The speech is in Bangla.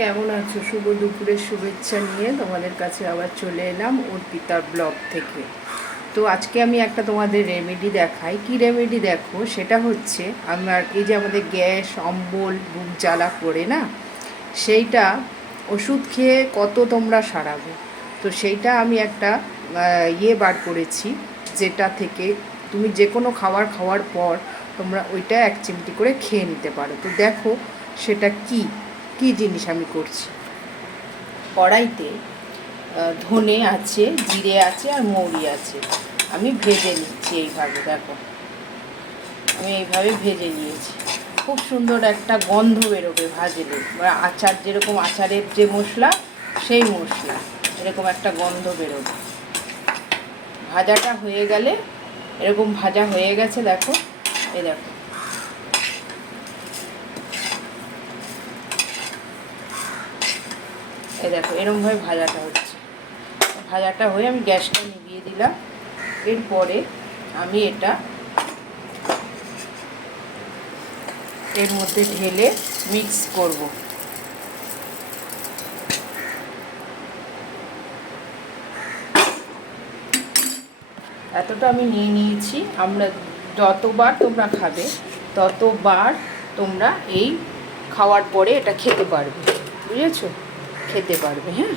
কেমন আছো? শুভ দুপুরের শুভেচ্ছা নিয়ে তোমাদের কাছে আবার চলে এলাম অর্পিতার ব্লগ থেকে। তো আজকে আমি একটা তোমাদের রেমেডি দেখাই। কি রেমেডি দেখো, সেটা হচ্ছে আমার এই যে আমাদের গ্যাস অম্বল বুক জ্বালা করে না, সেইটা ওষুধ খেয়ে কত তোমরা সারাবে। তো সেইটা আমি একটা বার করেছি, যেটা থেকে তুমি যে কোনো খাওয়ার পর তোমরা ওইটা এক চিমটি করে খেয়ে নিতে পারো। তো দেখো সেটা কি জিনিস আমি করছি। কড়াইতে ধনে আছে, জিরে আছে আর মৌরি আছে। আমি ভেজে নিচ্ছি এইভাবে। দেখো আমি এইভাবে ভেজে নিয়েছি। খুব সুন্দর একটা গন্ধ বেরোবে ভাজলে, বা আচার যেরকম আচারের যে মশলা, সেই মশলা এরকম একটা গন্ধ বেরোবে। ভাজাটা হয়ে গেলে, এরকম ভাজা হয়ে গেছে দেখো, এই দেখো এই দেখো এরকমভাবে ভাজাটা হচ্ছে। ভাজাটা হয়ে আমি গ্যাসটা নিভিয়ে দিলাম। এরপরে আমি এটা এর মধ্যে ঢেলে মিক্স করব। এতটা আমি নিয়ে নিয়েছি। আমরা যতবার তোমরা খাবে ততবার তোমরা এই খাওয়ার পরে এটা খেতে পারবে, বুঝেছো? খেতে পারবে। হ্যাঁ।